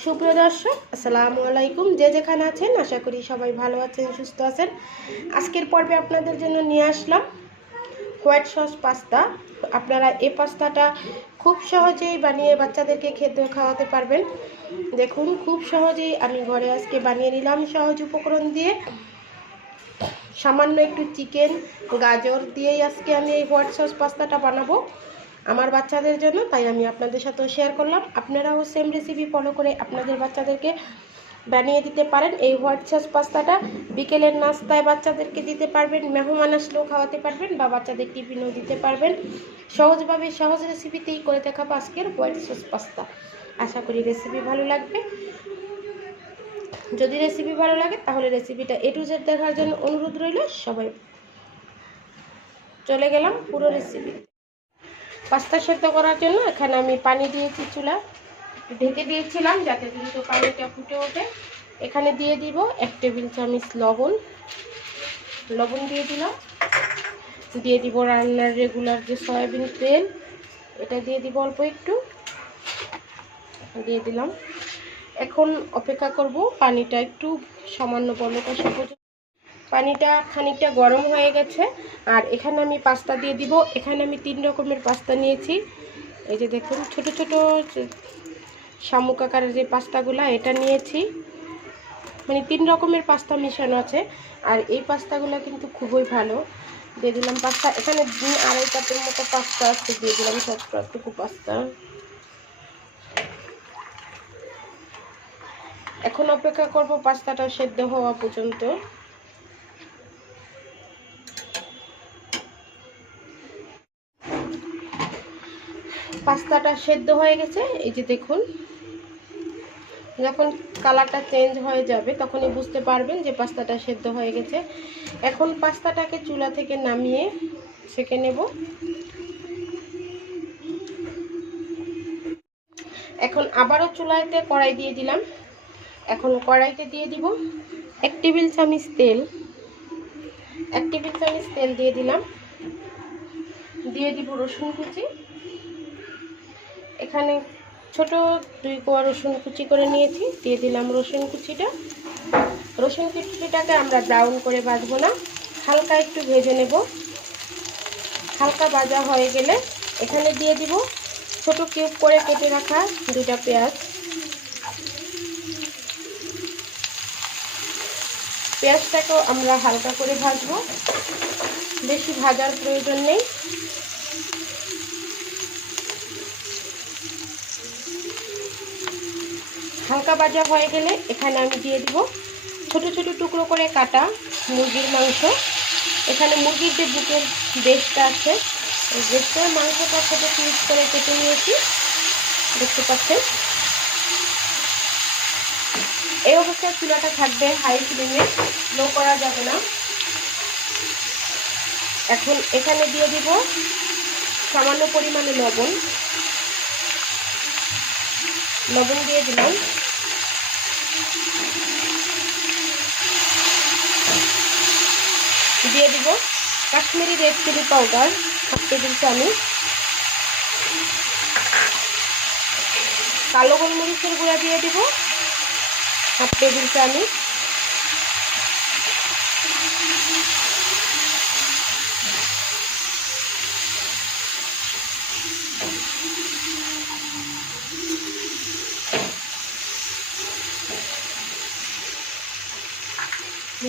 সুপ্রিয় দর্শক, আসসালামু আলাইকুম। যে যেখানে আছেন আশা করি সবাই ভালো আছেন, সুস্থ আছেন। আজকের পর্বে আপনাদের জন্য নিয়ে আসলাম হোয়াইট সস পাস্তা। আপনারা এই পাস্তাটা খুব সহজেই বানিয়ে বাচ্চাদেরকে খেতে খাওয়াতে পারবেন। দেখুন, খুব সহজেই আমি ঘরে আজকে বানিয়ে নিলাম সহজ উপকরণ দিয়ে। সামান্য একটু চিকেন, গাজর দিয়েই আজকে আমি এই হোয়াইট সস পাস্তাটা বানাবো আমার বাচ্চাদের জন্য, তাই আমি আপনাদের সাথেও শেয়ার করলাম। আপনারাও সেম রেসিপি ফলো করে আপনাদের বাচ্চাদেরকে বানিয়ে দিতে পারেন। এই হোয়াইট সস পাস্তাটা বিকেলের নাস্তায় বাচ্চাদেরকে দিতে পারবেন, মেহমান আসলেও খাওয়াতে পারবেন বা বাচ্চাদের টিফিনও দিতে পারবেন। সহজভাবে সহজ রেসিপিতেই করে দেখাবো আজকের হোয়াইট সস পাস্তা। আশা করি রেসিপি ভালো লাগবে। যদি রেসিপি ভালো লাগে তাহলে রেসিপিটা A to Z দেখার জন্য অনুরোধ রইল। সবাই চলে গেলাম পুরো রেসিপি। পাস্তা সেদ্ধ করার জন্য এখানে আমি পানি দিয়েছি, চুলা ঢেকে দিয়েছিলাম যাতে দ্রুত পানিটা ফুটে ওঠে। এখানে দিয়ে দিব 1 টেবিল চামচ লবণ দিয়ে দিলাম। দিয়ে দিব রান্নার রেগুলার যে সয়াবিন তেল, এটা দিয়ে দিব অল্প একটু, দিয়ে দিলাম। এখন অপেক্ষা করব পানিটা একটু সামান্য বলক আসা পর্যন্ত। পানিটা খানিকটা গরম হয়ে গেছে আর এখানে আমি পাস্তা দিয়ে দিব। এখানে আমি 3 রকমের পাস্তা নিয়েছি। এই যে দেখুন, ছোট ছোট শামুক আকারের যে পাস্তাগুলা, এটা নিয়েছি। মানে 3 রকমের পাস্তা মিশানো আছে আর এই পাস্তাগুলো কিন্তু খুবই ভালো। দিয়ে দিলাম পাস্তা। এখানে 2.5 কাপের মতো পাস্তা আছে, দিয়ে দিলাম সবটুকু পাস্তা। এখন অপেক্ষা করব পাস্তাটা সেদ্ধ হওয়া পর্যন্ত। পাস্তাটা সেদ্ধ হয়ে গেছে। এই যে দেখুন, যখন কালারটা চেঞ্জ হয়ে যাবে তখনই বুঝতে পারবেন যে পাস্তাটা সেদ্ধ হয়ে গেছে। এখন পাস্তাটাকে চুলা থেকে নামিয়ে সেঁকে নেব। এখন আবারও চুলাতে কড়াই দিয়ে দিলাম। এখন কড়াইতে দিয়ে দিব 1 টেবিল চামচ তেল। 1 টেবিল চামচ তেল দিয়ে দিলাম। দিয়ে দিব রসুন কুচি। এখানে ছোট 2 কোয়া রসুন কুচি করে নিয়েছি, দিয়ে দিলাম রসুন কুচিটা। রসুন কুচিটাকে আমরা ব্রাউন করে ভাজবো না, হালকা একটু ভেজে নেব। হালকা ভাজা হয়ে গেলে এখানে দিয়ে দিব ছোট কিউব করে কেটে রাখা 2টা পেঁয়াজ। পেঁয়াজটাকেও আমরা হালকা করে ভাজবো, বেশি ভাজার প্রয়োজন নেই। হালকা ভাজা হয়ে গেলে এখানে আমি দিয়ে দিব ছোট ছোট টুকরো করে কাটা মুরগির মাংস। এখানে মুরগির যে বুকের ব্রেস্টটা আছে, এই ব্রেস্টের মাংসটা ছোটো পিস করে কেটে নিয়েছি, দেখতে পাচ্ছেন। এই অবস্থায় চুলাটা থাকবে হাই ফ্লেমে, লো করা যাবে না। এখন এখানে দিয়ে দিব সামান্য পরিমাণে লবণ দিয়ে দিলাম। দিয়ে দিব Kashmiri red chilli powder 1 table চামচ। কালো গোলমরিচের গুঁড়া দিয়ে দিব 1 টেবিল চামচ।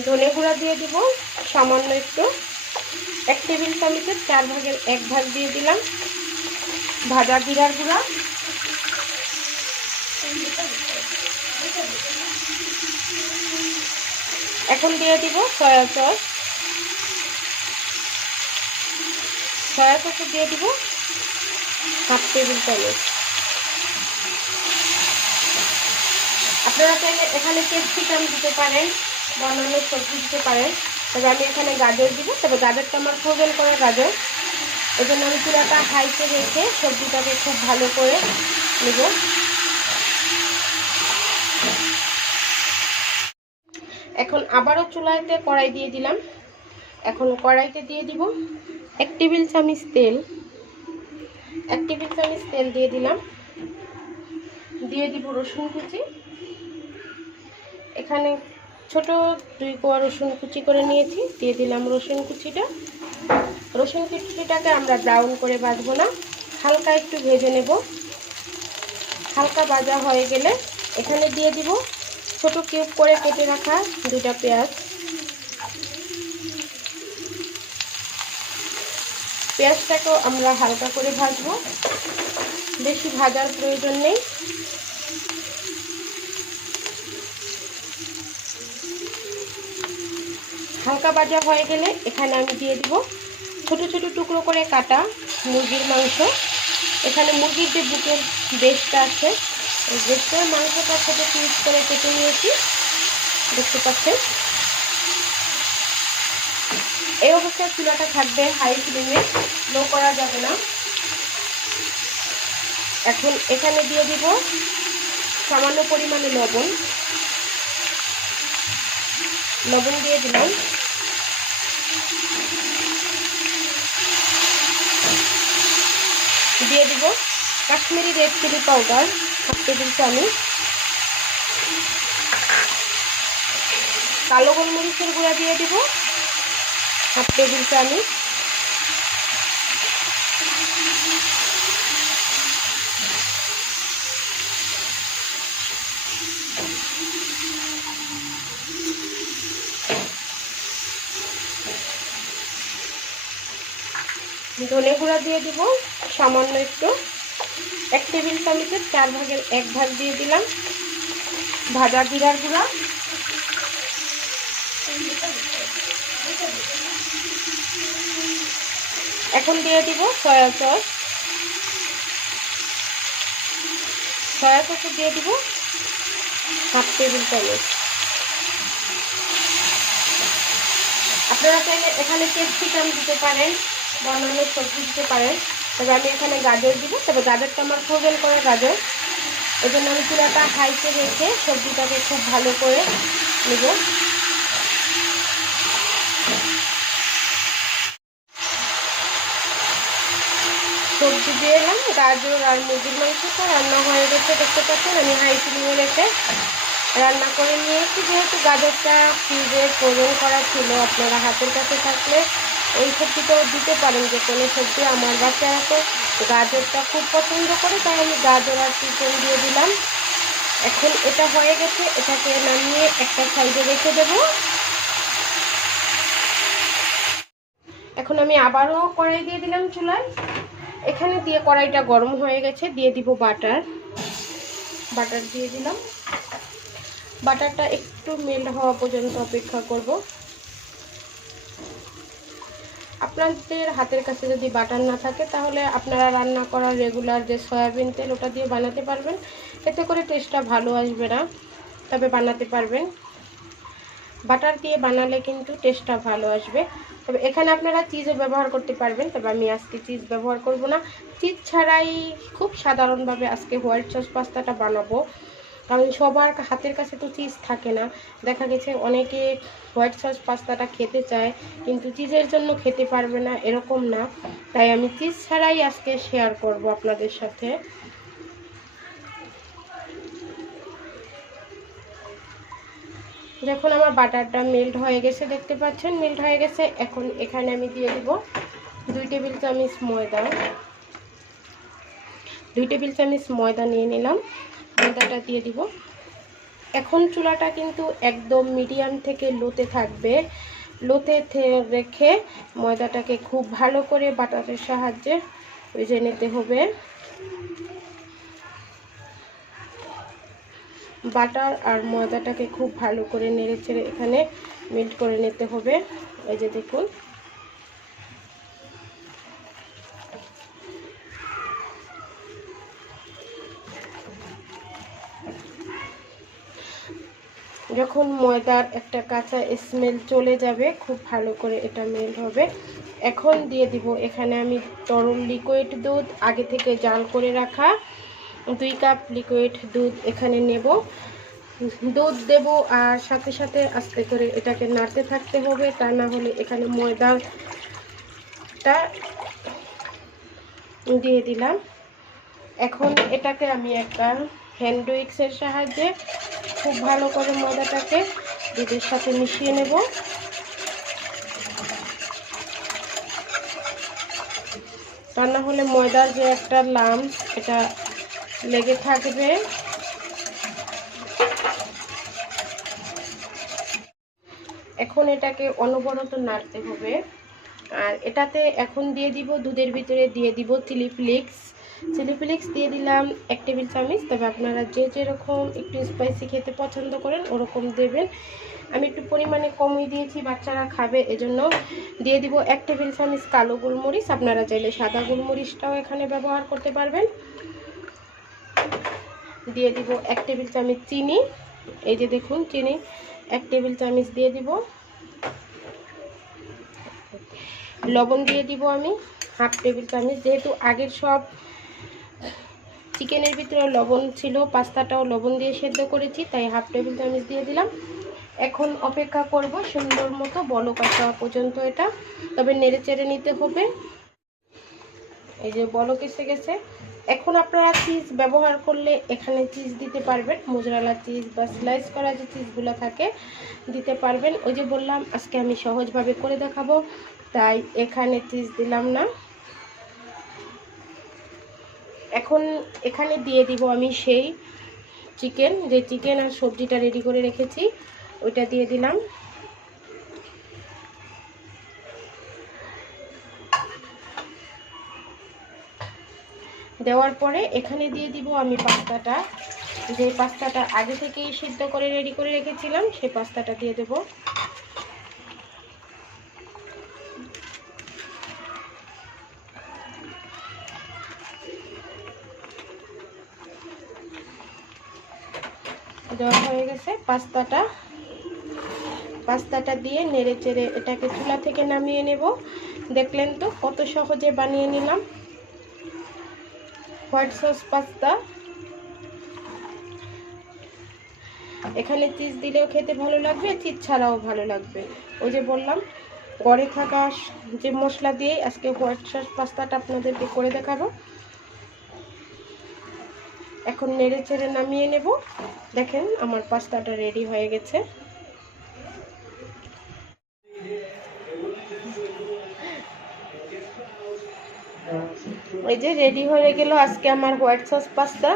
ধনে গুঁড়া দিয়ে দিব সামান্য একটু, 1 টেবিল চামচের 4 ভাগের 1 ভাগ দিয়ে দিলাম। ভাজা জিরার গুঁড়া, এখন দিয়ে দিব সয়া সস দিয়ে দিব 1/2 টেবিল চামচ। আপনারা চাইলে এখানে ক্যাপসিকাম দিতে পারেন বা অন্যান্য সবজি দিতে পারেন, তবে আমি এখানে গাজর দিব। তবে গাজরটা আমার ফ্রোজেন করা গাজর, এই জন্য আমি চুলাটা হাইতে রেখে সবজিটাকে খুব ভালো করে নেব। এখন আবারও চুলাতে কড়াই দিয়ে দিলাম। এখন কড়াইতে দিয়ে দিব 1 টেবিল চামচ তেল। 1 টেবিল চামচ তেল দিয়ে দিলাম। দিয়ে দিব রসুন কুচি। এখানে ছোট 2 কোয়া রসুন কুচি করে নিয়েছি, দিয়ে দিলাম রসুন কুচিটা। রসুন কুচিটাকে আমরা ব্রাউন করে ভাজবো না, হালকা একটু ভেজে নেব। হালকা ভাজা হয়ে গেলে এখানে দিয়ে দিব ছোট কিউব করে কেটে রাখা 2টা পেঁয়াজ। পেঁয়াজটাকেও আমরা হালকা করে ভাজবো, বেশি ভাজার প্রয়োজন নেই। হালকা ভাজা হয়ে গেলে এখানে আমি দিয়ে দিব ছোট ছোট টুকরো করে কাটা মুরগির মাংস। এখানে মুরগির যে বুকের বেস্টটা আছে, এই বেস্টের মাংসটা ছোট পিস করে কেটে নিয়েছি, দেখতে পাচ্ছেন। এই অবস্থায় চুলাটা থাকবে হাই ফ্লেমে, লো করা যাবে না। এখন এখানে দিয়ে দিব সামান্য পরিমাণে লবণ। লবণ দিয়ে দিলাম। দিয়ে দিব Kashmiri red chilli powder 1 table চামচ। কালো গোলমরিচের গুঁড়া দিয়ে দিব 1 টেবিল চামচ। ধনে গুঁড়া দিয়ে দিব সামান্য একটু, 1 টেবিল চামচের 4 ভাগের 1 ভাগ দিয়ে দিলাম। ভাজা জিরার গুঁড়া, এখন দিয়ে দিব সয়া সস। সয়া সস দিয়ে দিব 1/2 টেবিল চামচ। আপনারা চাইলে এখানে ক্যাপসিকাম দিতে পারেন, অন্যান্য সবজি দিতে পারেন, তবে আমি এখানে গাজর দিব। তবে গাজরটা আমার ফ্রোজেন করা গাজর, এই জন্য আমি চুলাটা হাইতে রেখে সবজিটাকে খুব ভালো করে নেব। সবজি দিয়ে এলাম, গাজর আর মুরগির মাংসটা রান্না হয়ে গেছে, দেখতে পাচ্ছেন। আমি হাই ফ্লেমে রেখে রান্না করে নিয়েছি। যেহেতু গাজরটা ফ্রিজে ফ্রোজেন করা ছিল, আপনারা হাতের কাছে থাকলে এই সবজিটাও দিতে পারেন, যে কোনো সবজি। আমার বাচ্চারা তো গাজরটা খুব পছন্দ করে, তাই আমি গাজর আর চিকেন দিয়ে দিলাম। এখন এটা হয়ে গেছে, এটাকে নামিয়ে একটা সাইডে রেখে দেব। এখন আমি আবারও কড়াই দিয়ে দিলাম চুলায়। এখানে দিয়ে কড়াইটা গরম হয়ে গেছে, দিয়ে দিব বাটার। বাটার দিয়ে দিলাম। বাটারটা একটু মেল্ট হওয়া পর্যন্ত অপেক্ষা করব। আপনাদের হাতের কাছে যদি বাটার না থাকে, তাহলে আপনারা রান্না করার রেগুলার যে সয়াবিন তেল, ওটা দিয়ে বানাতে পারবেন। এতে করে টেস্টটা ভালো আসবে না, তবে বানাতে পারবেন। বাটার দিয়ে বানালে কিন্তু টেস্টটা ভালো আসবে। তবে এখানে আপনারা চিজও ব্যবহার করতে পারবেন, তবে আমি আজকে চিজ ব্যবহার করব না। চিজ ছাড়াই খুব সাধারণভাবে আজকে হোয়াইট সস পাস্তাটা বানাবো, কারণ সবার হাতের কাছে তো চিজ থাকে না। দেখা গেছে অনেকে হোয়াইট সস পাস্তাটা খেতে চায়, কিন্তু চিজের জন্য খেতে পারবে না, এরকম না। তাই আমি চিজ ছাড়াই আজকে শেয়ার করব আপনাদের সাথে। যখন আমার বাটারটা মেল্ট হয়ে গেছে, দেখতে পাচ্ছেন মেল্ট হয়ে গেছে। এখন এখানে আমি দিয়ে দিব 2 টেবিল চামচ ময়দা। 2 টেবিল চামচ ময়দা নিয়ে নিলাম, ময়দাটা দিয়ে দিব। এখন চুলাটা কিন্তু একদম মিডিয়াম থেকে লোতে থাকবে। লোতে রেখে ময়দাটাকে খুব ভালো করে বাটারের সাহায্যে ভেজে নিতে হবে। বাটার আর ময়দাটাকে খুব ভালো করে নেড়েচেড়ে এখানে মেল্ট করে নিতে হবে। এই যে দেখুন, যখন ময়দার একটা কাঁচা স্মেল চলে যাবে, খুব ভালো করে এটা মেল্ট হবে। এখন দিয়ে দিব এখানে আমি তরল লিকুইড দুধ, আগে থেকে জাল করে রাখা 2 কাপ লিকুইড দুধ এখানে নেব। দুধ দেব আর সাথে সাথে আস্তে করে এটাকে নাড়তে থাকতে হবে, তা না হলে এখানে ময়দাটা দিয়ে দিলাম। এখন এটাকে আমি একটা হ্যান্ড উইক্সের সাহায্যে খুব ভালো করে ময়দাটাকে দুধের সাথে মিশিয়ে নেব। তা না হলে ময়দার যে একটা লাম্প এটা লেগে থাকবে। এখন এটাকে অনবরত নাড়তে হবে। আর এটাতে এখন দিয়ে দিব, দুধের ভিতরে দিয়ে দিব চিলি ফ্লেক্স দিয়ে দিলাম 1 টেবিল চামচ। তবে আপনারা যে যেরকম একটু স্পাইসি খেতে পছন্দ করেন ওরকম দেবেন। আমি একটু পরিমাণে কমই দিয়েছি, বাচ্চারা খাবে এজন্য দিয়ে দিব 1 টেবিল চামচ কালো গোলমরিচ। আপনারা চাইলে সাদা গোলমরিচটাও এখানে ব্যবহার করতে পারবেন। দিয়ে দিব 1 টেবিল চামচ চিনি। এই যে দেখুন চিনি 1 টেবিল চামচ দিয়ে দিব। লবণ দিয়ে দিব আমি 1/2 টেবিল চামচ। যেহেতু আগের সব চিকেনের ভিতরে লবণ ছিল, পাস্তাটাও লবণ দিয়ে সেদ্ধ করেছি, তাই 1/2 টেবিল চামচ দিয়ে দিলাম। এখন অপেক্ষা করব সুন্দর মতো বলক আসা পর্যন্ত এটা, তবে নেড়ে চেড়ে নিতে হবে। এই যে বলক এসে গেছে। এখন আপনারা চিজ ব্যবহার করলে এখানে চিজ দিতে পারবেন, মোজারেলা চিজ বা স্লাইস করা যে চিজগুলো থাকে দিতে পারবেন। ওই যে বললাম আজকে আমি সহজভাবে করে দেখাবো, তাই এখানে চিজ দিলাম না। এখন এখানে দিয়ে দিব আমি সেই চিকেন আর সবজিটা রেডি করে রেখেছি, ওইটা দিয়ে দিলাম। দেওয়ার পরে এখানে দিয়ে দিব আমি পাস্তাটা, যে পাস্তাটা আগে থেকেই সিদ্ধ করে রেডি করে রেখেছিলাম, সেই পাস্তাটা দিয়ে দেব। দেওয়া হয়ে গেছে পাস্তাটা দিয়ে নেড়ে চেড়ে এটাকে চুলা থেকে নামিয়ে নেব। দেখলেন তো কত সহজে বানিয়ে নিলাম হোয়াইট সস পাস্তা। এখানে চিজ দিলেও খেতে ভালো লাগবে, চিজ ছাড়াও ভালো লাগবে। ওই যে বললাম ঘরে থাকা যে মশলা দিয়ে আজকে হোয়াইট সস পাস্তাটা আপনাদেরকে করে দেখাবো। এখন নেড়ে চেড়ে নামিয়ে নেব। দেখেন আমার পাস্তাটা রেডি হয়ে গেছে। এই যে রেডি হয়ে গেল আজকে আমার হোয়াইট সস পাস্তা।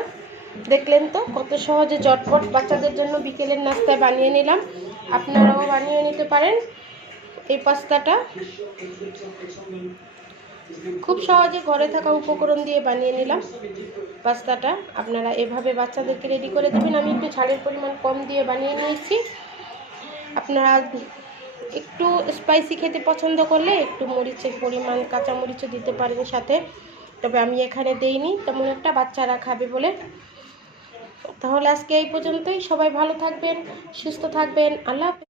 দেখলেন তো কত সহজে ঝটপট বাচ্চাদের জন্য বিকেলের নাস্তায় বানিয়ে নিলাম। আপনারাও বানিয়ে নিতে পারেন এই পাস্তাটা। খুব সহজে ঘরে থাকা উপকরণ দিয়ে বানিয়ে নিলাম পাস্তাটা। আপনারা এভাবে বাচ্চাদেরকে রেডি করে দেবেন। আমি একটু ঝালের পরিমাণ কম দিয়ে বানিয়ে নিয়েছি। আপনারা একটু স্পাইসি খেতে পছন্দ করলে একটু মরিচের পরিমাণ কাঁচা মরিচও দিতে পারেন সাথে, তবে আমি এখানে দেইনি তেমন একটা, বাচ্চারা খাবে বলে। তাহলে আজকে এই পর্যন্তই। সবাই ভালো থাকবেন, সুস্থ থাকবেন। আল্লাহ হাফেজ।